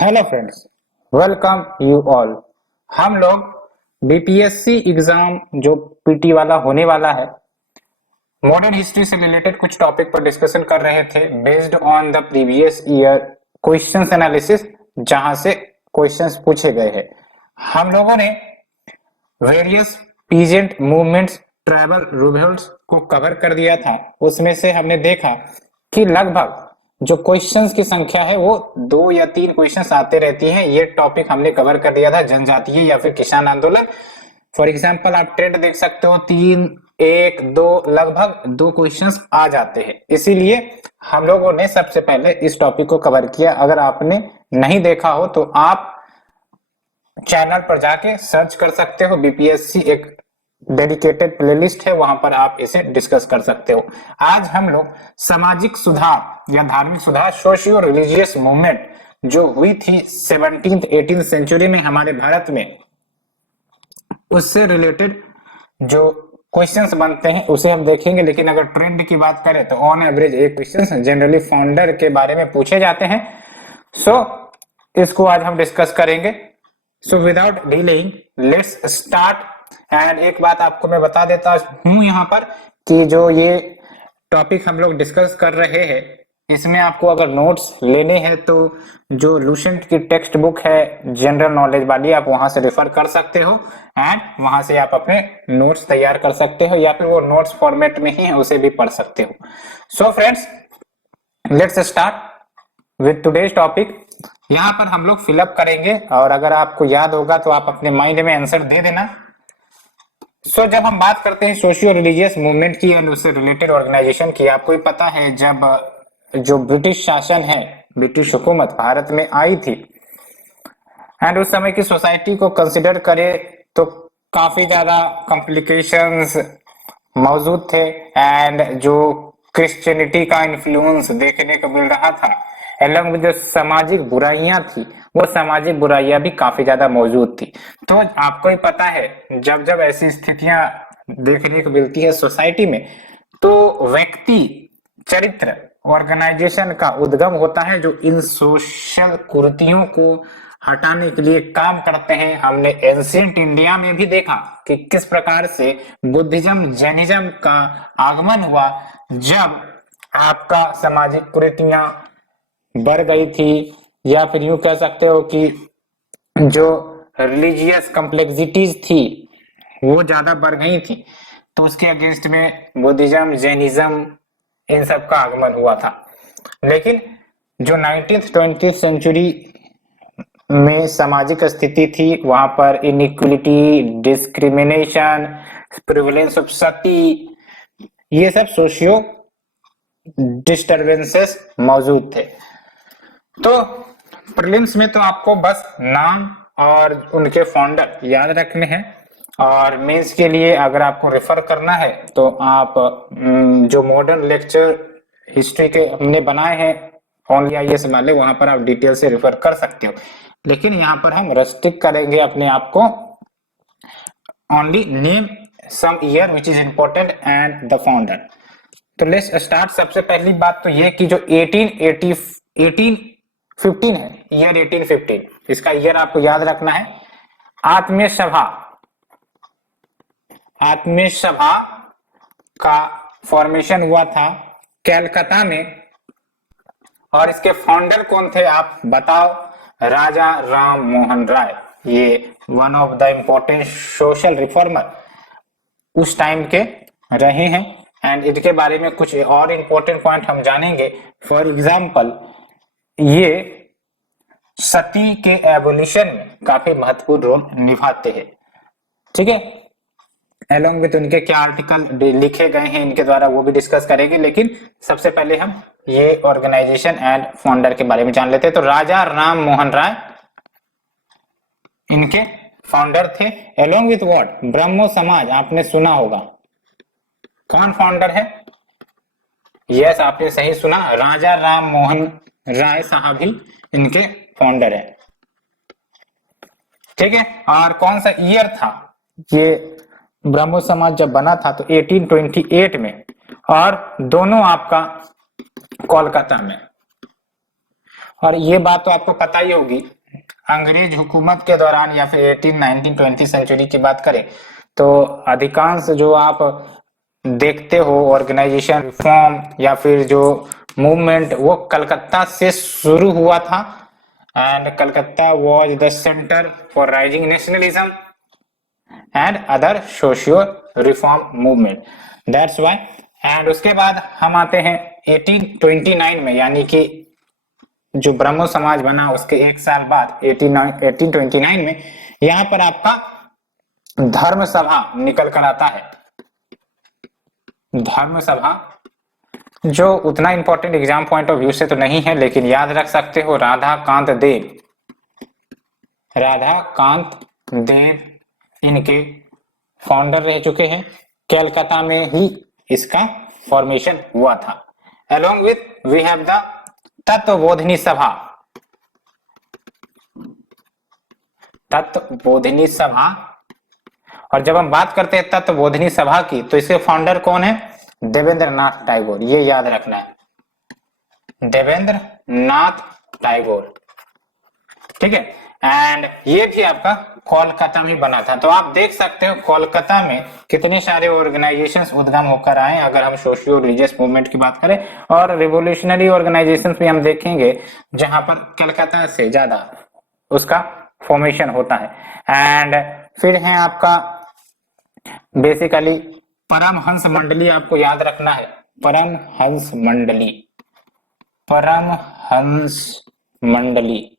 Hello friends, welcome you all. हम लोग BPSC exam जो पीटी वाला होने वाला है, मॉडर्न हिस्ट्री से रिलेटेड कुछ टॉपिक पर डिस्कशन कर रहे थे based on the previous year questions analysis, जहां से क्वेश्चंस पूछे गए हैं। हम लोगों ने various peasant movements, tribal revolts को कवर कर दिया था। उसमें से हमने देखा कि लगभग जो क्वेश्चंस की संख्या है वो 2 या 3 क्वेश्चंस आते रहती हैं। ये टॉपिक हमने कवर कर दिया था, जनजातीय या फिर किसान आंदोलन। फॉर एग्जाम्पल आप ट्रेंड देख सकते हो, 3, 1, 2, लगभग 2 क्वेश्चंस आ जाते हैं। इसीलिए हम लोगों ने सबसे पहले इस टॉपिक को कवर किया। अगर आपने नहीं देखा हो तो आप चैनल पर जाके सर्च कर सकते हो। बीपीएससी एक डेडिकेटेड प्लेलिस्ट है, वहां पर आप इसे डिस्कस कर सकते हो। आज हम लोग सामाजिक सुधार या धार्मिक सुधार, सोशियो रिलीजियस मूवमेंट जो हुई थी 17th 18th सेंचुरी में हमारे भारत में, उससे रिलेटेड जो क्वेश्चंस बनते हैं उसे हम देखेंगे। लेकिन अगर ट्रेंड की बात करें तो ऑन एवरेज एक क्वेश्चन जनरली फाउंडर के बारे में पूछे जाते हैं। सो इसको आज हम डिस्कस करेंगे। So without delaying let's start. And एक बात आपको मैं बता देता हूं यहाँ पर कि जो ये टॉपिक हम लोग डिस्कस कर रहे हैं, इसमें आपको अगर नोट्स लेने हैं तो जो लूसेंट की टेक्स्ट बुक है जनरल नॉलेज वाली, आप वहां से रेफर कर सकते हो एंड वहां से आप अपने नोट्स तैयार कर सकते हो, या फिर वो नोट्स फॉर्मेट में ही है उसे भी पढ़ सकते हो। So friends, let's start with today's topic. यहाँ पर हम लोग फिलअप करेंगे और अगर आपको याद होगा तो आप अपने माइंड में आंसर दे देना। जब हम बात करते हैं सोशियो रिलीजियस मूवमेंट की एंड उससे रिलेटेड ऑर्गेनाइजेशन की, आपको ही पता है जब जो ब्रिटिश शासन है, ब्रिटिश हुकूमत भारत में आई थी एंड उस समय की सोसाइटी को कंसिडर करें तो काफी ज्यादा कॉम्प्लिकेशंस मौजूद थे एंड जो क्रिश्चियनिटी का इन्फ्लुएंस देखने को मिल रहा था, एलॉन्ग विद जो सामाजिक बुराइयां थी, वो सामाजिक बुराइयां भी काफी ज्यादा मौजूद थी। तो आपको ही पता है जब जब ऐसी स्थितियां देखने को मिलती है सोसाइटी में, तो व्यक्ति चरित्र ऑर्गेनाइजेशन का उद्गम होता है जो इन सोशल कुरीतियों को हटाने के लिए काम करते हैं। हमने एंशिएंट इंडिया में भी देखा कि किस प्रकार से बुद्धिज्म, जैनिज्म का आगमन हुआ, जब आपका सामाजिक कुरीतियां बढ़ गई थी, या फिर यूं कह सकते हो कि जो रिलीजियस कॉम्प्लेक्सिटीज थी वो ज्यादा बढ़ गई थी, तो उसके अगेंस्ट में बुद्धिज्म, जैनिज्म, इन सब का आगमन हुआ था। लेकिन जो 19th 20th सेंचुरी में सामाजिक स्थिति थी, वहां पर इनइक्वलिटी, डिस्क्रिमिनेशन, प्रिविलेंस ऑफ सती, ये सब सोशियो डिस्टर्बेंसेस मौजूद थे। तो प्रीलिम्स में तो आपको बस नाम और उनके फाउंडर याद रखने हैं, और मेंस के लिए अगर आपको रेफर करना है तो आप जो मॉडर्न लेक्चर हिस्ट्री के हमने बनाए हैं ओनली आईएएस वाले, वहां पर आप डिटेल से रेफर कर सकते हो। लेकिन यहाँ पर हम रेस्ट्रिक्ट करेंगे अपने आप को, only name some year which is important and the founder. तो लेट्स स्टार्ट। सबसे पहली बात तो ये कि जो 1815 है, ईयर 1815, इसका ईयर आपको याद रखना है। आत्मीय सभा, आत्मीय सभा का फॉर्मेशन हुआ था कैलकाता में, और इसके फाउंडर कौन थे आप बताओ? राजा राम मोहन राय। ये one of the important social reformer उस टाइम के रहे हैं एंड इनके बारे में कुछ और इंपॉर्टेंट पॉइंट हम जानेंगे। फॉर एग्जाम्पल, ये सती के एबोलिशन में काफी महत्वपूर्ण रोल निभाते हैं। ठीक है, एलोंग विथ उनके क्या आर्टिकल लिखे गए हैं इनके द्वारा, वो भी डिस्कस करेंगे। लेकिन सबसे पहले हम ये ऑर्गेनाइजेशन एंड फाउंडर के बारे में जान लेते हैं। तो राजा राम मोहन राय इनके फाउंडर थे। Along with what? ब्रह्मो समाज, आपने सुना होगा। कौन फाउंडर है? यस, आपने सही सुना, राजा राम मोहन राय साहब ही इनके फाउंडर है। ठीक है, और कौन सा ईयर था ये ब्रह्मो समाज जब बना था? तो 1828 में, और दोनों आपका कोलकाता में। और ये बात तो आपको पता ही होगी, अंग्रेज हुकूमत के दौरान या फिर 18, 19, 20 सेंचुरी की बात करें तो अधिकांश जो आप देखते हो ऑर्गेनाइजेशन रिफॉर्म या फिर जो मूवमेंट वो कलकत्ता से शुरू हुआ था। And Calcutta was the centre for rising nationalism and other socio reform movement, that's why. And उसके बाद हम आते हैं 1829 में, यानी कि जो ब्रह्मो समाज बना उसके एक साल बाद 1829 में यहां पर आपका धर्म सभा निकल कर आता है। धर्म सभा जो उतना important exam point of view से तो नहीं है, लेकिन याद रख सकते हो राधा कांत देव इनके फाउंडर रह चुके हैं। कलकत्ता में ही इसका फॉर्मेशन हुआ था। Along with we have the Tattvabodhini Sabha. Tattvabodhini सभा, और जब हम बात करते हैं तत्वबोधिनी सभा की तो इसके फाउंडर कौन है? देवेंद्र नाथ टैगोर, ये याद रखना है, देवेंद्र नाथ टैगोर, ठीक है। एंड ये भी आपका कोलकाता में बना था। तो आप देख सकते हो कोलकाता में कितने सारे ऑर्गेनाइजेशंस उद्गम होकर आए, अगर हम सोशियो रिलीजियस मूवमेंट की बात करें। और रिवोल्यूशनरी ऑर्गेनाइजेशंस भी हम देखेंगे जहां पर कलकत्ता से ज्यादा उसका फॉर्मेशन होता है। एंड फिर है आपका बेसिकली परमहंस मंडली, आपको याद रखना है, परमहंस मंडली, परमहंस मंडली।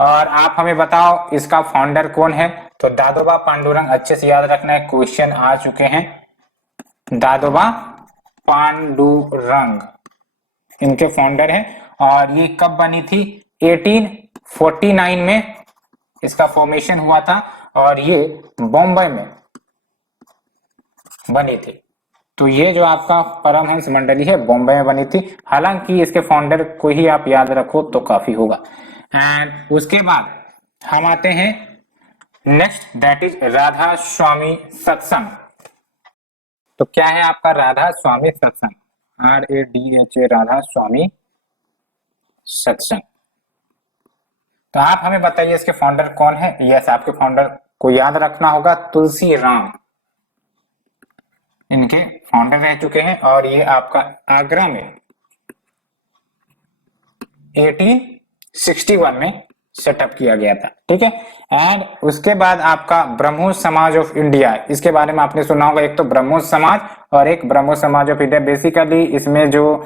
और आप हमें बताओ इसका फाउंडर कौन है? तो दादोबा पांडुरंग, अच्छे से याद रखना है, क्वेश्चन आ चुके हैं। दादोबा पांडुरंग इनके फाउंडर है। और ये कब बनी थी? 1849 में इसका फॉर्मेशन हुआ था और ये बॉम्बे में बनी थी। तो ये जो आपका परमहंस मंडली है बॉम्बे में बनी थी। हालांकि इसके फाउंडर को ही आप याद रखो तो काफी होगा। एंड उसके बाद हम आते हैं नेक्स्ट, दैट इज राधा स्वामी सत्संग। तो क्या है आपका राधा स्वामी सत्संग? RADHA, राधा स्वामी सत्संग। तो आप हमें बताइए इसके फाउंडर कौन है? यस, आपके फाउंडर को याद रखना होगा, तुलसी राम इनके फाउंडर रह चुके हैं। और ये आपका आगरा में 1861 में सेटअप किया गया था, ठीक है। एंड उसके बाद आपका ब्रह्मो समाज ऑफ इंडिया, इसके बारे में आपने सुना होगा, एक तो ब्रह्मो समाज और एक ब्रह्मो समाज ऑफ इंडिया। बेसिकली इसमें जो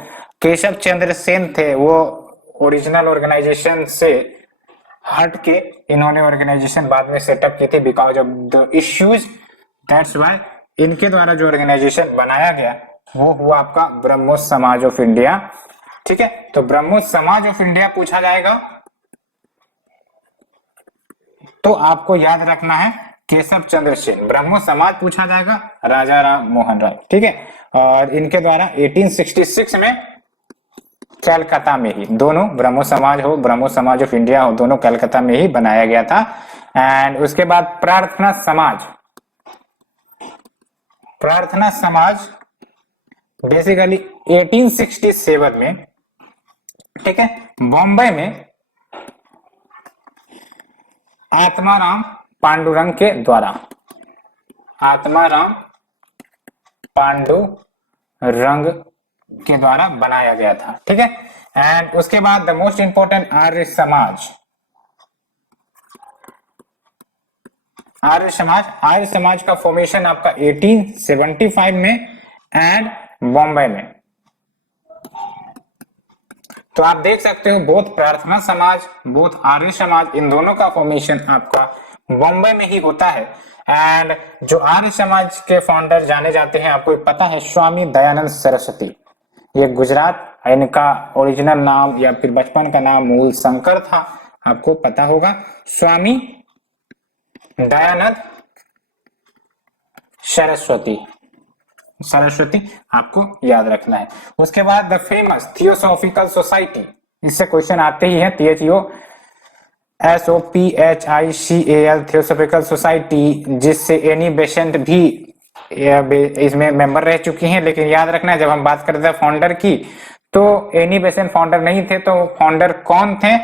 केशव चंद्र सेन थे वो ओरिजिनल ऑर्गेनाइजेशन से हट के इन्होंने ऑर्गेनाइजेशन बाद में सेटअप की थी because of the issues, that's why इनके द्वारा जो ऑर्गेनाइजेशन बनाया गया वो हुआ आपका ब्रह्मो समाज ऑफ इंडिया, ठीक है। तो ब्रह्मो समाज ऑफ इंडिया पूछा जाएगा तो आपको याद रखना है केशव चंद्र सेन। ब्रह्मो समाज पूछा जाएगा राजा राम मोहन राय, ठीक है। और इनके द्वारा 1866 में कलकत्ता में ही, दोनों ब्रह्मो समाज हो ब्रह्मो समाज ऑफ इंडिया हो, दोनों कलकत्ता में ही बनाया गया था। एंड उसके बाद प्रार्थना समाज, प्रार्थना समाज बेसिकली 1867 में, ठीक है, बॉम्बे में आत्माराम पांडुरंग के द्वारा, आत्माराम पांडुरंग के द्वारा बनाया गया था, ठीक है। एंड उसके बाद the most important Arya Samaj, Arya Samaj, Arya Samaj का फॉर्मेशन आपका 1875 में एंड बॉम्बे में। तो आप देख सकते हो बोथ प्रार्थना समाज बोथ आर्य समाज, इन दोनों का फॉर्मेशन आपका बॉम्बे में ही होता है। एंड जो आर्य समाज के फाउंडर जाने जाते हैं आपको पता है, स्वामी दयानंद सरस्वती। ये गुजरात, इनका ओरिजिनल नाम या फिर बचपन का नाम मूल शंकर था, आपको पता होगा। स्वामी दयानंद सरस्वती, सरस्वती आपको याद रखना है। उसके बाद द फेमस थियोसॉफिकल सोसाइटी, इससे क्वेश्चन आते ही हैं, THOSOPHICAL थियोसॉफिकल सोसाइटी, जिससे एनी बेसेंट भी इसमें मेंबर रह चुकी हैं। लेकिन याद रखना है जब हम बात करते हैं फाउंडर की तो एनी बेसेंट फाउंडर नहीं थे, तो फाउंडर कौन थे?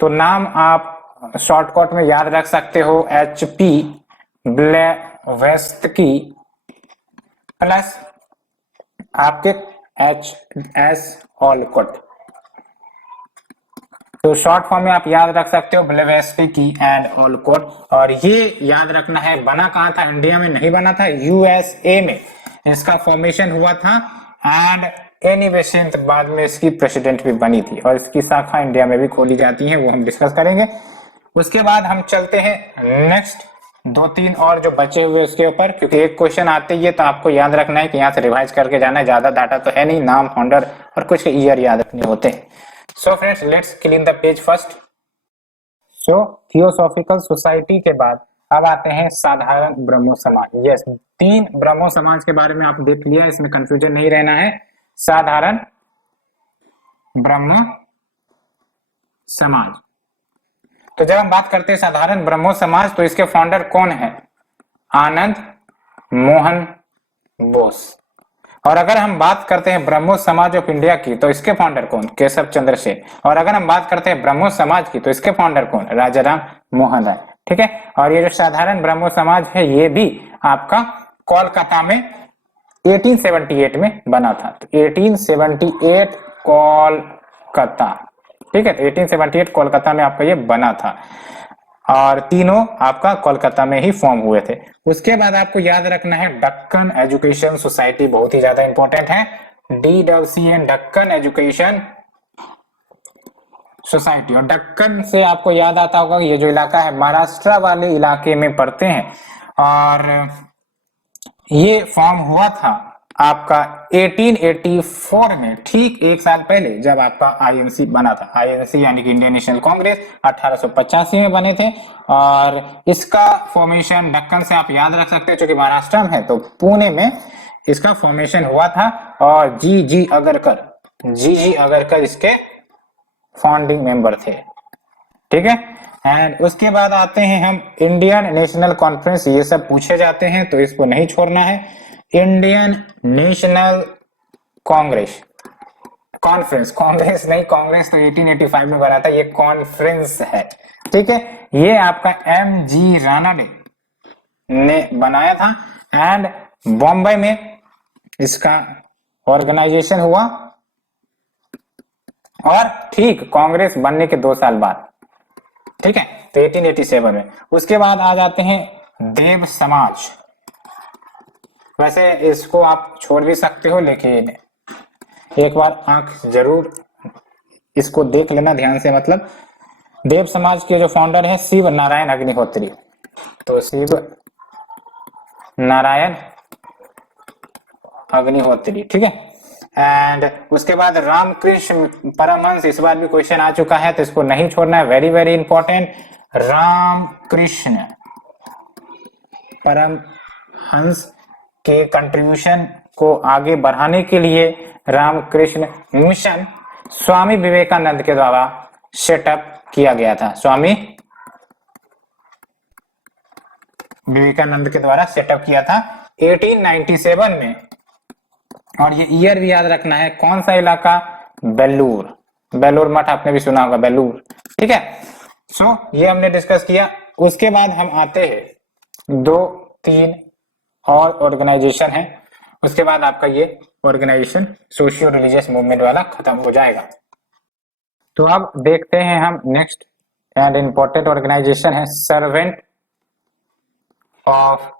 तो नाम आप शॉर्टकट में याद रख सकते हो, HP ब्लेवेत्स्की प्लस आपके HS ऑलकॉट। तो शॉर्ट फॉर्म में आप याद रख सकते हो ब्लेवेत्स्की एंड ऑलकॉट। और ये याद रखना है बना कहाँ था? इंडिया में नहीं बना था, USA में इसका फॉर्मेशन हुआ था। एंड एनी बेसेंट बाद में इसकी प्रेसिडेंट भी बनी थी, और इसकी शाखा इंडिया में भी खोली जाती है, वो हम डिस्कस करेंगे। उसके बाद हम चलते हैं नेक्स्ट 2-3 और जो बचे हुए उसके ऊपर, क्योंकि एक क्वेश्चन आते ही है तो आपको याद रखना है कि यहाँ से रिवाइज करके जाना है, ज्यादा डाटा तो है नहीं, नाम, फाउंडर और कुछ ईयर याद रखने होते हैं। So friends, let's clean the page first. So theosophical society के बाद अब आते हैं साधारण ब्रह्मो समाज। यस, 3 ब्रह्मो समाज के बारे में आप देख लिया, इसमें कंफ्यूजन नहीं रहना है। साधारण ब्रह्मो समाज। तो जब हम बात करते हैं साधारण ब्रह्मो समाज, तो इसके फाउंडर कौन है? आनंद मोहन बोस। और अगर हम बात करते हैं ब्रह्मो समाज ऑफ इंडिया की, तो इसके फाउंडर कौन? केशव चंद्र सेन। और अगर हम बात करते हैं ब्रह्मो समाज की, तो इसके फाउंडर कौन? राजाराम मोहन राय। ठीक है। और ये जो साधारण ब्रह्मो समाज है, ये भी आपका कोलकाता में 1878 में बना था। तो 1878 कोलकाता, ठीक है। तो 1878 कोलकाता में आपका ये बना था, और तीनों आपका कोलकाता में ही फॉर्म हुए थे। उसके बाद आपको याद रखना है दक्कन एजुकेशन सोसाइटी, बहुत ही ज्यादा इंपॉर्टेंट है। DWCN, Deccan education society. और दक्कन से आपको याद आता होगा ये जो इलाका है महाराष्ट्र वाले इलाके में पड़ते हैं, और ये फॉर्म हुआ था आपका 1884 में, ठीक एक साल पहले, जब आपका INC बना था। INC यानी कि इंडियन नेशनल कांग्रेस 1885 में बने थे। और इसका फॉर्मेशन दक्कन से आप याद रख सकते हैं, क्योंकि महाराष्ट्र में है, तो पुणे में इसका फॉर्मेशन हुआ था। और जी अगरकर इसके फाउंडिंग मेंबर थे। ठीक है। एंड उसके बाद आते हैं हम इंडियन नेशनल कॉन्फ्रेंस। ये सब पूछे जाते हैं, तो इसको नहीं छोड़ना है। Indian national Congress, conference, Congress नहीं, कांग्रेस तो 1885 में बना था, ये कॉन्फ्रेंस है। ठीक है। ये आपका MG रानडे ने बनाया था। एंड बॉम्बे में इसका ऑर्गेनाइजेशन हुआ, और ठीक कांग्रेस बनने के 2 साल बाद, ठीक है, तो 1887 में। उसके बाद आ जाते हैं देव समाज। वैसे इसको आप छोड़ भी सकते हो, लेकिन एक बार आंख जरूर इसको देख लेना ध्यान से। मतलब देव समाज के जो फाउंडर है शिव नारायण अग्निहोत्री। तो शिव नारायण अग्निहोत्री, ठीक है। एंड उसके बाद रामकृष्ण परमहंस, इस बार भी क्वेश्चन आ चुका है, तो इसको नहीं छोड़ना है, very very important. Ramakrishna Paramahamsa के कंट्रीब्यूशन को आगे बढ़ाने के लिए रामकृष्ण मिशन स्वामी विवेकानंद के द्वारा सेटअप किया गया था। स्वामी विवेकानंद के द्वारा सेटअप किया था 1897 में। और ये ईयर भी याद रखना है। कौन सा इलाका? बेलूर, बेलूर मठ आपने भी सुना होगा, बेलूर। ठीक है। सो ये हमने डिस्कस किया। उसके बाद हम आते हैं 2-3 और ऑर्गेनाइजेशन है। उसके बाद आपका ये ऑर्गेनाइजेशन सोशियो रिलीजियस मूवमेंट वाला खत्म हो जाएगा। तो अब देखते हैं हम नेक्स्ट एंड इंपॉर्टेंट ऑर्गेनाइजेशन है सर्वेंट ऑफ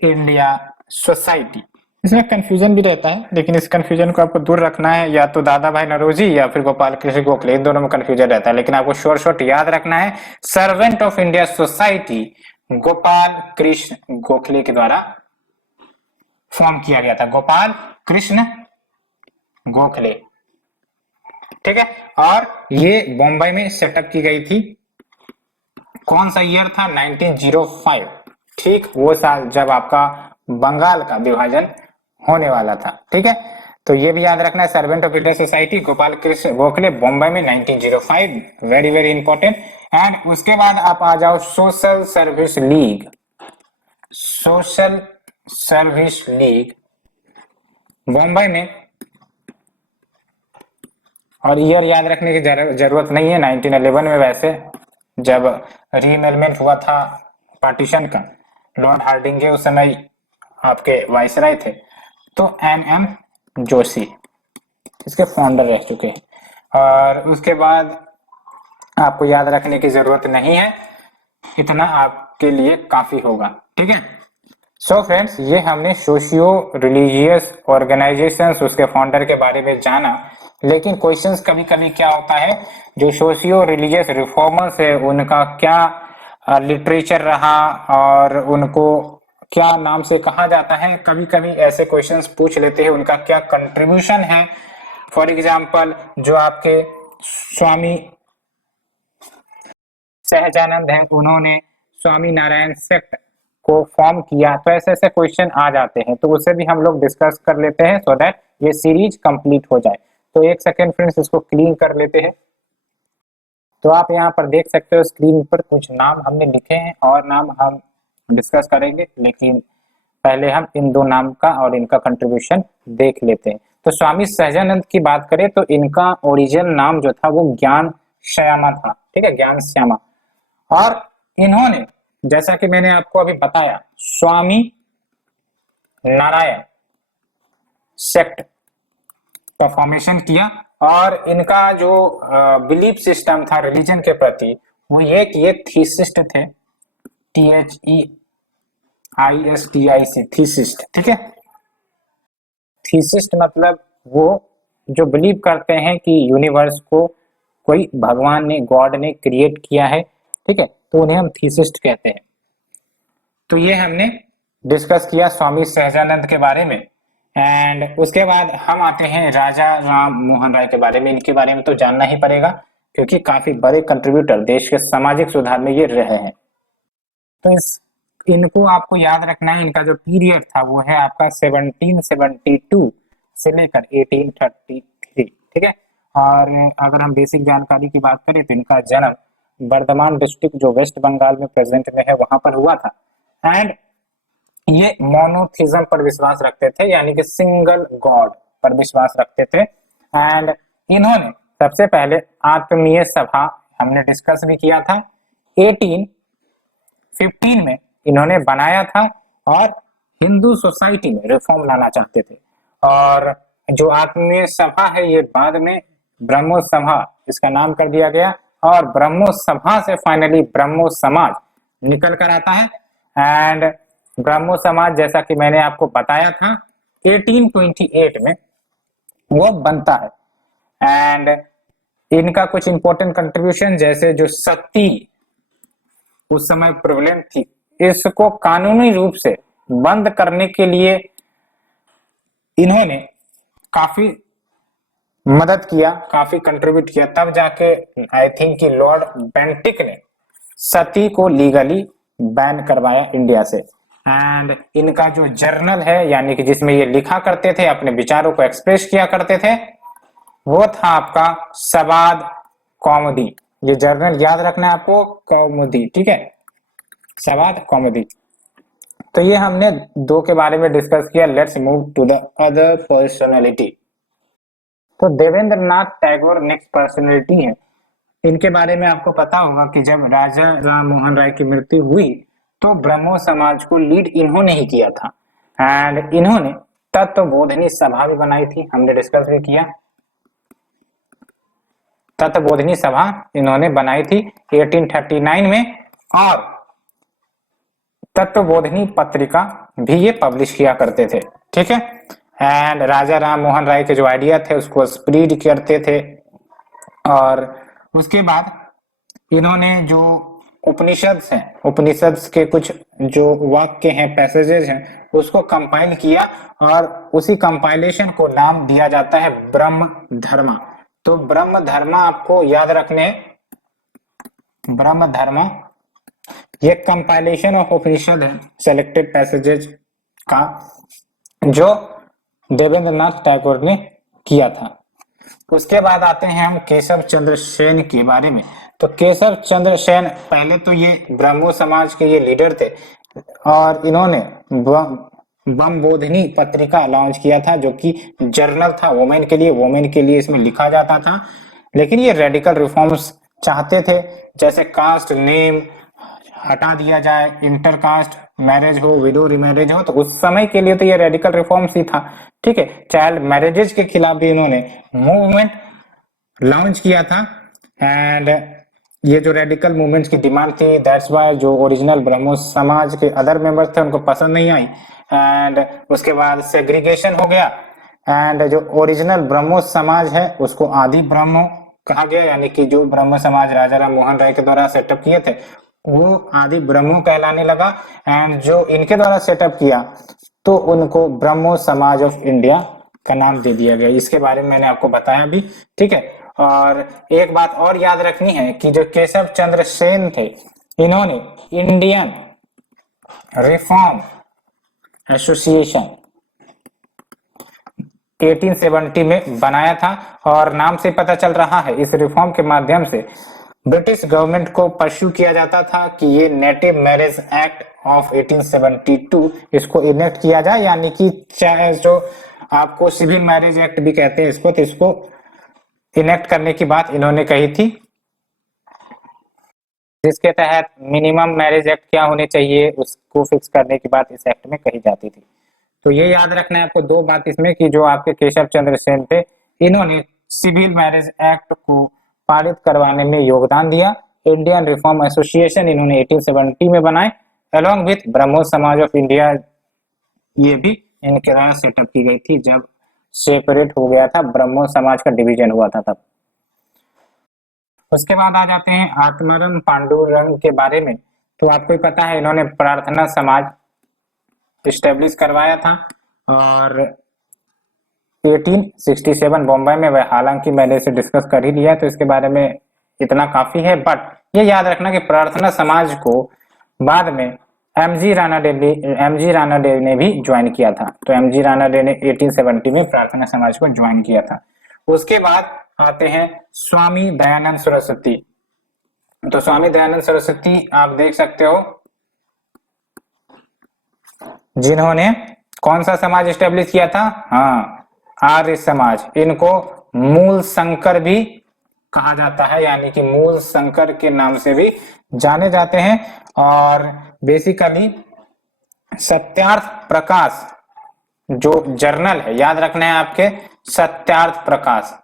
इंडिया सोसाइटी। इसमें कंफ्यूजन भी रहता है, लेकिन इस कंफ्यूजन को आपको दूर रखना है। या तो दादा भाई नौरोजी या फिर गोपाल कृष्ण गोखले, इन दोनों में कंफ्यूजन रहता है, लेकिन आपको शॉर्ट याद रखना है servant of India society Gopal Krishna Gokhale के द्वारा फॉर्म किया गया था। गोपाल कृष्ण गोखले, ठीक है। और ये बॉम्बे में सेटअप की गई थी। कौन सा ईयर था? 1905, ठीक वो साल जब आपका बंगाल का विभाजन होने वाला था। ठीक है। तो ये भी याद रखना है, servant of India society Gopal Krishna Gokhale, Bombay में 1905, वेरी वेरी इंपॉर्टेंट। एंड उसके बाद आप आ जाओ social service league. Social service league Bombay में और ईयर याद रखने की जरूरत नहीं है। 1911 में वैसे जब रीमेलमेंट हुआ था पार्टीशन का, लॉर्ड हार्डिंगे उस समय आपके वाइसराय थे, तो एम जोशी इसके फाउंडर रह चुके हैं। और उसके बाद आपको याद रखने की जरूरत नहीं है, इतना आपके लिए काफी होगा, ठीक है। सो फ्रेंड्स, ये हमने सोशियो रिलीजियस ऑर्गेनाइजेशंस उसके फाउंडर के बारे में जाना। लेकिन क्वेश्चंस कभी कभी क्या होता है, जो सोशियो रिलीजियस रिफॉर्मर्स है उनका क्या लिटरेचर रहा और उनको क्या नाम से कहा जाता है, कभी कभी ऐसे क्वेश्चंस पूछ लेते हैं, उनका क्या कंट्रीब्यूशन है। फॉर एग्जांपल जो आपके स्वामी सहजानंद है, उन्होंने स्वामी नारायण सेक्ट को फॉर्म किया, तो ऐसे ऐसे क्वेश्चन आ जाते हैं, तो उसे भी हम लोग डिस्कस कर लेते हैं सो दैट ये सीरीज कंप्लीट हो जाए। तो एक सेकेंड फ्रेंड्स, इसको क्लीन कर लेते हैं। तो आप यहाँ पर देख सकते हो स्क्रीन पर कुछ नाम हमने लिखे हैं और नाम हम डिस्कस करेंगे, लेकिन पहले हम इन दो नाम का और इनका कंट्रीब्यूशन देख लेते हैं। तो स्वामी सहजानंद की बात करें तो इनका ओरिजिनल नाम जो था वो ज्ञान श्यामा था, ठीक है, ज्ञान श्यामा। और इन्होंने, जैसा कि मैंने आपको अभी बताया, स्वामी नारायण सेक्ट का फॉर्मेशन किया। और इनका जो बिलीफ सिस्टम था रिलीजन के प्रति, वो ये थीसिस्ट थे, THEISTIC, थीसिस्ट, ठीक है। थीसिस्ट मतलब वो जो बिलीव करते हैं कि यूनिवर्स को कोई भगवान ने, गॉड ने क्रिएट किया है, ठीक है, तो उन्हें हम थीसिस्ट कहते हैं। तो ये हमने डिस्कस किया स्वामी सहजानंद के बारे में। एंड उसके बाद हम आते हैं राजा राम मोहन राय के बारे में। इनके बारे में तो जानना ही पड़ेगा क्योंकि काफी बड़े कंट्रीब्यूटर देश के सामाजिक सुधार में ये रहे हैं। तो इनको आपको याद रखना है, इनका जो पीरियड था वो है आपका 1772 से लेकर 1833, ठीक है। और अगर हम बेसिक जानकारी की बात करें तो इनका जन्म बर्धमान डिस्ट्रिक्ट जो वेस्ट बंगाल में प्रेजेंट में है वहां पर हुआ था। एंड ये मोनोथिज्म पर विश्वास रखते थे, यानी कि सिंगल गॉड पर विश्वास रखते थे। एंड इन्होंने सबसे पहले आत्मीय सभा, हमने डिस्कस भी किया था, 1815 में इन्होंने बनाया था और हिंदू सोसाइटी में रिफॉर्म लाना चाहते थे। और जो आत्मीय सभा है ये बाद में ब्रह्मो सभा इसका नाम कर दिया गया, और ब्रह्मो सभा से फाइनली ब्रह्मो समाज निकल कर आता है। एंड ब्रह्मो समाज, जैसा कि मैंने आपको बताया था, 1828 में वो बनता है। एंड इनका कुछ इंपॉर्टेंट कंट्रीब्यूशन, जैसे जो सती उस समय प्रॉब्लम थी, इसको कानूनी रूप से बंद करने के लिए इन्होंने काफी मदद किया, काफी कंट्रीब्यूट किया। तब जाके आई थिंक कि लॉर्ड बेंटिक ने सती को लीगली बैन करवाया इंडिया से। एंड इनका जो जर्नल है, यानी कि जिसमें ये लिखा करते थे, अपने विचारों को एक्सप्रेस किया करते थे, वो था आपका सवाद कौमुदी। ये जर्नल याद रखना है आपको, कौमुदी, ठीक है, सवाद कौमुदी। तो ये हमने दो के बारे में डिस्कस किया। Let's move to the other personality. तो देवेंद्र नाथ टैगोर नेक्स्ट पर्सनालिटी है। इनके बारे में आपको पता होगा कि जब राजा राम मोहन राय की मृत्यु हुई तो ब्रह्मो समाज को लीड इन्होंने ही किया था। एंड इन्होंने तत्वबोधिनी सभा भी बनाई थी, हमने डिस्कस भी किया। तत्वबोधिनी सभा इन्होंने बनाई थी 1839 में, और तत्वबोधिनी पत्रिका भी ये पब्लिश किया करते थे, ठीक है। एंड राजा राम मोहन राय के जो आइडिया थे उसको स्प्रेड करते थे। और उसके बाद इन्होंने जो उपनिषद हैं, उपनिषद के कुछ जो वाक्य हैं, पैसेजेस हैं, उसको कंपाइल किया और उसी कंपाइलेशन को नाम दिया जाता है ब्रह्म धर्म। तो ब्रह्म धर्म आपको याद रखने, ब्रह्म धर्म ये कंपाइलेशन ऑफ उपनिषद है, सेलेक्टेड पैसेजेस का, जो देवेंद्र नाथ टैगोर ने किया था। उसके बाद आते हैं हम केशव चंद्र सेन के बारे में। तो केशव चंद्र सेन पहले तो ये ब्रह्मो समाज के ये लीडर थे और इन्होंने बमबोधिनी पत्रिका लॉन्च किया था, जो कि जर्नल था वोमेन के लिए इसमें लिखा जाता था। लेकिन ये रेडिकल रिफॉर्म्स चाहते थे, जैसे कास्ट नेम हटा दिया जाए, इंटरकास्ट मैरिज हो, विडो रिमैरिज हो, तो उस समय के लिए तो ये रेडिकल रिफॉर्म्स ही था। ठीक है, चाइल्ड मैरिजेज के खिलाफ भी इन्होंने मूवमेंट लॉन्च किया था। एंड ये जो रेडिकल मूवमेंट्स की डिमांड थी, दैट्स वाई जो ओरिजिनल ब्रह्मो समाज के अदर मेंबर्स थे उनको पसंद नहीं आई। एंड उसके बाद सेग्रीगेशन हो गया, एंड जो ओरिजिनल ब्रह्मो समाज है उसको आदि ब्रह्मो कहा गया, यानी कि जो ब्रह्म समाज राजा राम मोहन राय के द्वारा सेटअप किए थे वो आदि ब्रह्मो कहलाने लगा। एंड जो इनके द्वारा सेटअप किया तो उनको ब्रह्मो समाज ऑफ इंडिया का नाम दे दिया गया। इसके बारे में मैंने आपको बताया भी। ठीक है, और एक बात और याद रखनी है कि जो केशव चंद्र सेन थे, इन्होंने इंडियन रिफॉर्म एसोसिएशन 1870 में बनाया था, और नाम से पता चल रहा है इस रिफॉर्म के माध्यम से ब्रिटिश गवर्नमेंट को परस्यू किया जाता था कि ये नेटिव मैरिज एक्ट ऑफ 1872 इसको इनेक्ट किया जाए, यानी कि चाहे जो आपको सिविल मैरिज एक्ट भी कहते हैं इसको, तो इसको इनेक्ट करने की बात इन्होंने कही थी, जिसके तहत मिनिमम मैरिज एक्ट क्या होने चाहिए उसको फिक्स करने की बात इस एक्ट में कही जाती थी। तो ये याद रखना है आपको दो बात इसमें, कि जो आपके केशव चंद्र सेन थे इन्होंने सिविल मैरिज एक्ट को पारित करवाने में योगदान दिया। इंडियन रिफॉर्म एसोसिएशन इन्होंने 1870 में बनाए, अलोंग विथ ब्रह्मो समाज ऑफ इंडिया, ये भी इनके द्वारा सेटअप की गई थी जब सेपरेट हो गया था, ब्रह्मो समाज का डिवीजन हुआ था तब। उसके बाद आ जाते हैं आत्माराम पांडुरंग के बारे में। तो आपको ही पता है इन्होंने प्रार्थना समाज स्टेब्लिश करवाया था, और 1867 बॉम्बे में, वह हालांकि मैंने इसे डिस्कस कर ही लिया है तो इसके बारे में इतना काफी है, बट ये याद रखना कि प्रार्थना समाज को बाद में एमजी राणा डे ने भी ज्वाइन किया था। तो एमजी राणा डे ने 1870 में प्रार्थना समाज को ज्वाइन किया था। उसके बाद आते हैं स्वामी दयानंद सरस्वती। तो स्वामी दयानंद सरस्वती आप देख सकते हो, जिन्होंने कौन सा समाज स्टेब्लिश किया था? हाँ, आर्य समाज। इनको मूल शंकर भी कहा जाता है, यानी कि मूल शंकर के नाम से भी जाने जाते हैं। और बेसिकली सत्यार्थ प्रकाश जो जर्नल है, याद रखना है आपके, सत्यार्थ प्रकाश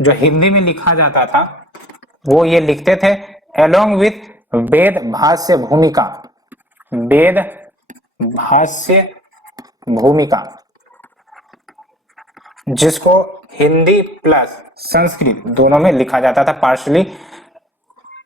जो हिंदी में लिखा जाता था वो ये लिखते थे, अलोंग विथ वेद भाष्य भूमिका, वेद भाष्य भूमिका, जिसको हिंदी प्लस संस्कृत दोनों में लिखा जाता था पार्शली।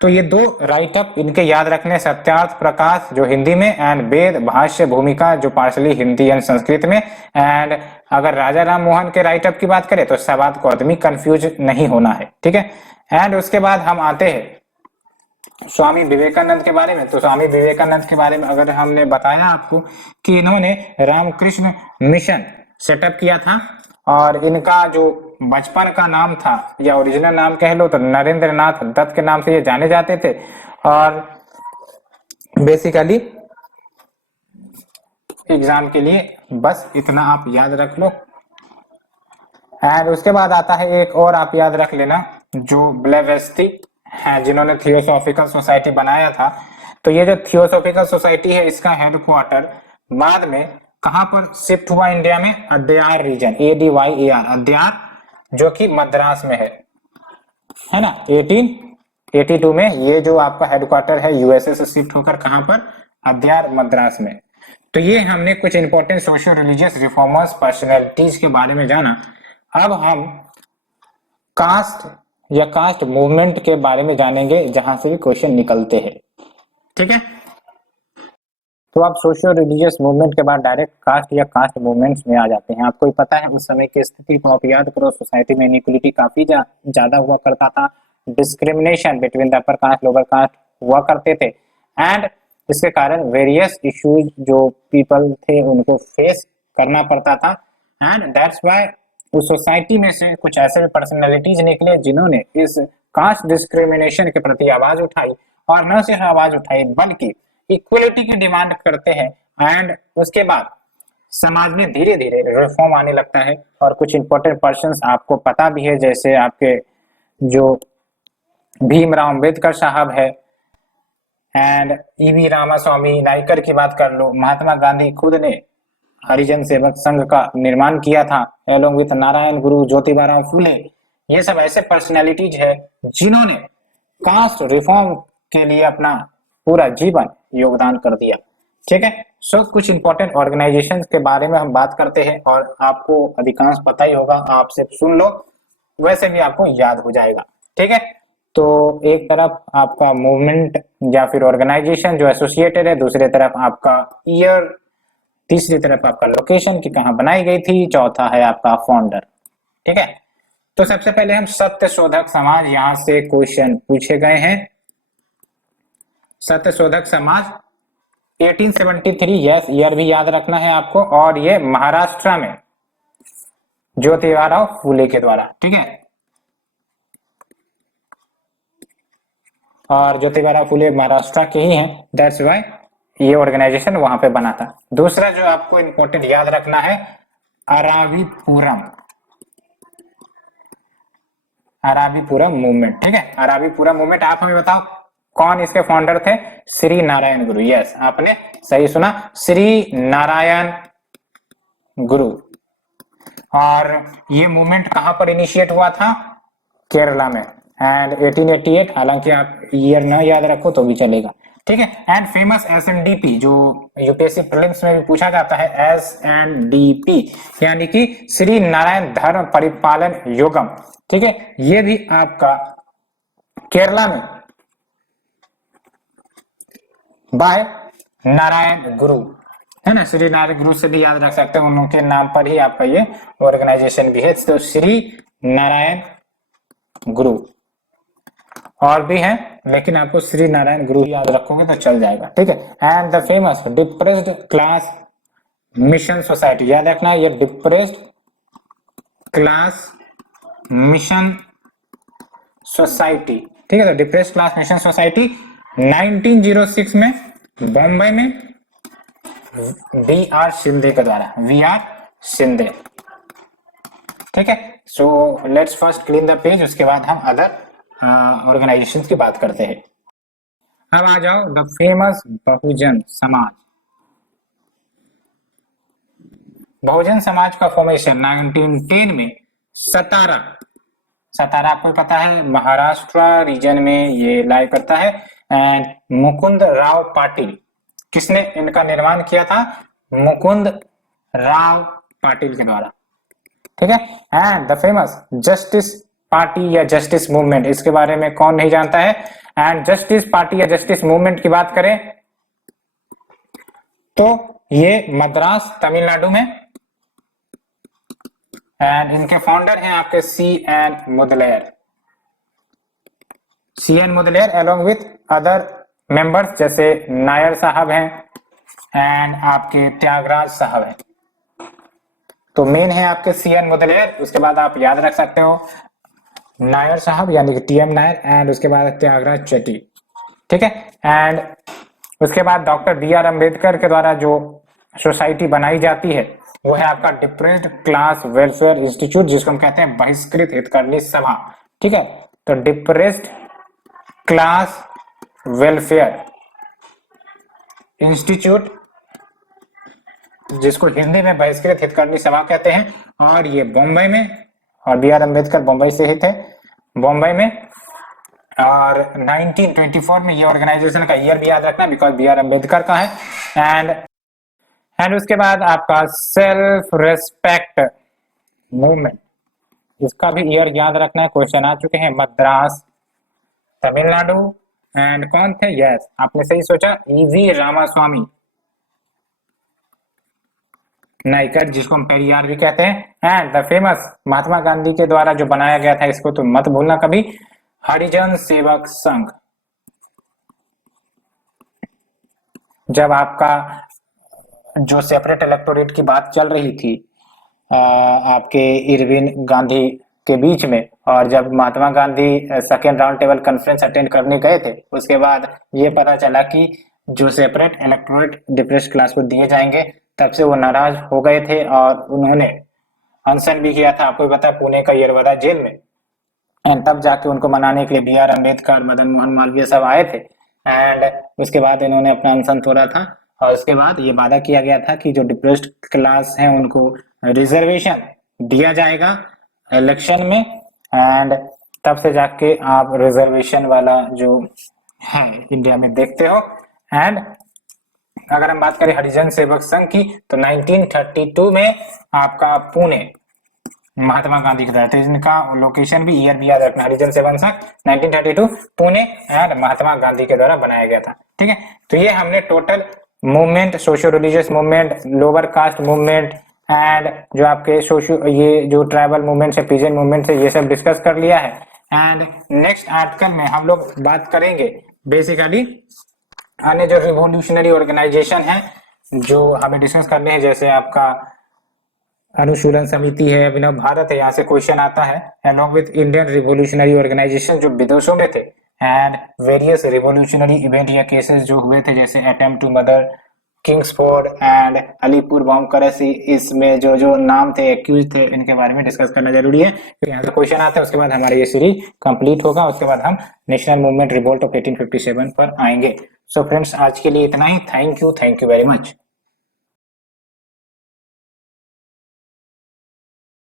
तो ये दो राइटअप इनके याद रखने, सत्यार्थ प्रकाश जो हिंदी में, एंड वेद भाष्य भूमिका जो पार्शली हिंदी एंड संस्कृत में। एंड अगर राजा राम मोहन के राइटअप की बात करें तो सवाद को आदमी कंफ्यूज नहीं होना है, ठीक है। एंड उसके बाद हम आते हैं स्वामी विवेकानंद के बारे में। तो स्वामी विवेकानंद के बारे में अगर हमने बताया आपको कि इन्होंने रामकृष्ण मिशन सेटअप किया था, और इनका जो बचपन का नाम था या ओरिजिनल नाम कह लो तो नरेंद्र नाथ दत्त के नाम से ये जाने जाते थे। और बेसिकली एग्जाम के लिए बस इतना आप याद रख लो। एंड उसके बाद आता है एक और आप याद रख लेना, जो ब्लेवेस्टी है, जिन्होंने थियोसॉफिकल सोसाइटी बनाया था। तो ये जो थियोसॉफिकल सोसाइटी है इसका हेडक्वार्टर बाद में कहां पर शिफ्ट हुआ इंडिया में? अद्यार रीजन, ADYAR, अद्यार, जो कि मद्रास में है ना। 1882 में ये जो आपका हेडक्वार्टर है यूएसए से शिफ्ट होकर कहां पर? अद्यार मद्रास में। तो ये हमने कुछ important social religious reformers personalities के बारे में जाना। अब हम कास्ट या कास्ट मूवमेंट के बारे में जानेंगे, जहां से भी क्वेश्चन निकलते हैं, ठीक है। तो आप सोशियो रिलीजियस मूवमेंट के बाद डायरेक्ट कास्ट या कास्ट मूवमेंट्स में आ जाते हैं। आपको पता है उस समय की स्थिति को आप याद करो, सोसाइटी में इनइक्वालिटी काफी ज्यादा हुआ करता था, discrimination between the upper caste lower caste हुआ करते थे, एंड इसके कारण वेरियस इश्यूज जो पीपल थे उनको फेस करना पड़ता था। एंड दैट्स व्हाई उस सोसाइटी में से कुछ ऐसे पर्सनैलिटीज निकले जिन्होंने इस कास्ट डिस्क्रिमिनेशन के प्रति आवाज उठाई, और न सिर्फ आवाज उठाई बल्कि इक्वलिटी की डिमांड करते हैं। एंड उसके बाद समाज में धीरे धीरे रिफॉर्म आने लगता है और कुछ इंपॉर्टेंट पर्संस आपको पता भी है, जैसे आपके जो भीमराव अंबेडकर साहब है एंड ईवी रामास्वामी नायकर की बात कर लो, महात्मा गांधी खुद ने हरिजन सेवक संघ का निर्माण किया था एलोंग विथ नारायण गुरु, ज्योतिबा फूले। ये सब ऐसे पर्सनैलिटीज है जिन्होंने कास्ट रिफॉर्म के लिए अपना पूरा जीवन योगदान कर दिया। ठीक है, सो कुछ इंपॉर्टेंट ऑर्गेनाइजेशंस के बारे में हम बात करते हैं और आपको अधिकांश पता ही होगा, आप सिर्फ सुन लो वैसे भी आपको याद हो जाएगा। ठीक है, तो एक तरफ आपका मूवमेंट या फिर ऑर्गेनाइजेशन जो एसोसिएटेड है, दूसरी तरफ आपका ईयर, तीसरी तरफ आपका लोकेशन की कहां बनाई गई थी, चौथा है आपका फाउंडर। ठीक है, तो सबसे पहले हम सत्य शोधक समाज, यहां से क्वेश्चन पूछे गए हैं। सत्य शोधक समाज 1873, यस, ईयर भी याद रखना है आपको, और ये महाराष्ट्र में ज्योतिबा फूले के द्वारा। ठीक है, और ज्योतिबा फूले महाराष्ट्र के ही हैं, दैट्स व्हाई ये ऑर्गेनाइजेशन वहां पे बना था। दूसरा जो आपको इंपॉर्टेंट याद रखना है, अरावीपुरम, अरावीपुरम मूवमेंट। ठीक है, अरावीपुरम मूवमेंट, आप हमें बताओ कौन इसके फाउंडर थे? श्री नारायण गुरु। यस, आपने सही सुना, श्री नारायण गुरु। और ये मूवमेंट कहां पर इनिशिएट हुआ था? केरला में, एंड 1888, हालांकि आप ईयर ना याद रखो तो भी चलेगा। ठीक है, एंड फेमस एसएनडीपी जो यूपीएससी प्रीलिम्स में भी पूछा जाता है, एसएनडीपी यानी कि श्री नारायण धर्म परिपालन योगम। ठीक है, ये भी आपका केरला में बाय नारायण गुरु है ना, श्री नारायण गुरु से भी याद रख सकते हैं, उनके नाम पर ही आपका ये ऑर्गेनाइजेशन भी है, तो श्री नारायण गुरु। और भी है लेकिन आपको श्री नारायण गुरु याद रखोगे तो चल जाएगा। ठीक है, and the famous depressed class mission society, याद रखना ये डिप्रेस्ड क्लास मिशन सोसाइटी। ठीक है, तो डिप्रेस्ड क्लास मिशन सोसाइटी 1906 में बॉम्बे में वी आर शिंदे के द्वारा, वी आर शिंदे। ठीक है, so let's first clean the page, उसके बाद हम अदर ऑर्गेनाइजेशंस की बात करते हैं। अब आ जाओ द फेमस बहुजन समाज। बहुजन समाज का फॉर्मेशन 1910 में सतारा, सतारा आपको पता है महाराष्ट्र रीजन में ये लाई करता है, एंड मुकुंद राव पाटिल, किसने इनका निर्माण किया था? मुकुंद राव पाटिल के द्वारा। ठीक है, and the famous justice party या जस्टिस मूवमेंट, इसके बारे में कौन नहीं जानता है? एंड जस्टिस पार्टी या जस्टिस मूवमेंट की बात करें तो ये मद्रास तमिलनाडु में, एंड इनके फाउंडर हैं आपके C N Mudaliar, C N Mudaliar along with other members जैसे नायर साहब हैं एंड आपके त्यागराज साहब हैं। तो मेन है आपके सी एन मुदलियार, उसके बाद आप याद रख सकते हो नायर साहब यानी कि टीएम नायर, एंड उसके बाद त्यागराज चेट्टी। ठीक है, एंड उसके बाद डॉक्टर बी आर अम्बेडकर के द्वारा जो सोसाइटी बनाई जाती है वो है आपका डिप्रेस्ड क्लास वेलफेयर इंस्टीट्यूट, जिसको हम कहते हैं बहिष्कृत हितकर्मी सभा। ठीक है, तो डिप्रेस्ड क्लास वेलफेयर इंस्टीट्यूट, जिसको हिंदी में बहिष्कृत हितकर्मी सभा कहते हैं, और ये बॉम्बे में, और बी आर अम्बेडकर बॉम्बे से ही थे, बॉम्बे में। और 1924 में ये ऑर्गेनाइजेशन का ईयर भी याद रखना बिकॉज बी आर अम्बेडकर का है। एंड उसके बाद आपका सेल्फ रेस्पेक्ट मूवमेंट, इसका भी ईयर याद रखना है, क्वेश्चन आ चुके हैं, मद्रास तमिलनाडु। एंड कौन थे? यस, आपने सही सोचा, ईवी रामास्वामी नायकर, जिसको हम पेरियार भी कहते हैं। And the famous Mahatma Gandhi के द्वारा जो बनाया गया था, इसको तो मत भूलना कभी, हरिजन सेवक संघ। जब आपका जो सेपरेट इलेक्टोरेट की बात चल रही थी आपके इरविन गांधी के बीच में, और जब Mahatma Gandhi second round table conference attend करने गए थे, उसके बाद ये पता चला कि जो सेपरेट इलेक्टोरेट डिप्रेस्ड क्लास को दिए जाएंगे, तब से वो नाराज हो गए थे और उन्होंने अनशन भी किया था। आपको पता है पुणे का येरवडा जेल में, एंड तब जाके उनको मनाने के लिए बी आर अम्बेडकर, मदन मोहन मालवीय सब आए थे, एंड उसके बाद इन्होंने अपना अनशन तोड़ा था। और उसके बाद ये वादा किया गया था कि जो डिप्रेस्ड क्लास है उनको रिजर्वेशन दिया जाएगा इलेक्शन में, एंड तब से जाके आप रिजर्वेशन वाला जो है इंडिया में देखते हो। एंड अगर हम बात करें हरिजन सेवक संघ की, तो 1932 में आपका पुणे महात्मा गांधी के द्वारा, तो इनका लोकेशन भी, ईयर भी याद रखना, हरिजन सेवन संघ 1932 पुणे एंड महात्मा गांधी के द्वारा बनाया गया था। ठीक है, तो ये हमने total movement, socio religious movement, lower caste movement and जो आपके सोशियो, ये जो ट्राइबल मूवमेंट है, पीजेंट मूवमेंट है, ये सब डिस्कस कर लिया है। एंड नेक्स्ट आर्टिकल में हम लोग बात करेंगे बेसिकली अन्य जो रिवोल्यूशनरी ऑर्गेनाइजेशन है जो हमें डिस्कस करने हैं, जैसे आपका अनुशीलन समिति है, अभिनव भारत है, यहाँ से क्वेश्चन आता है, along with Indian revolutionary organization जो विदेशों में थे, एंड वेरियस रिवोल्यूशनरी इवेंट या केसेस जो हुए थे, जैसे attempt to murder Kingsford and Alipore bomb कराची, इसमें जो जो नाम थे, एक्यूज थे, इनके बारे में डिस्कस करना जरूरी है क्योंकि यहाँ से क्वेश्चन आता है। उसके बाद हमारा ये सीरीज कंप्लीट होगा, उसके बाद हम नेशनल मूवमेंट रिवोल्ट ऑफ 1857 पर आएंगे। सो फ्रेंड्स, आज के लिए इतना ही। Thank you very much.